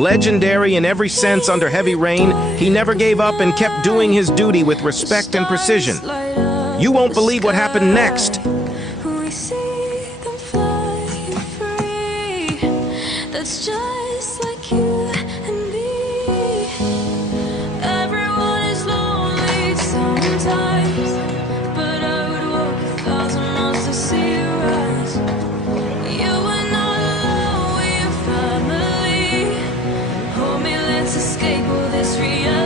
Legendary in every sense under heavy rain, he never gave up and kept doing his duty with respect and precision. You won't believe what happened next. We see them fly free. That's just like you and me. Everyone is lonely sometimes, but I would walk 1,000 miles to see you rise. You are not alone, we're family. Hold me, let's escape all this reality.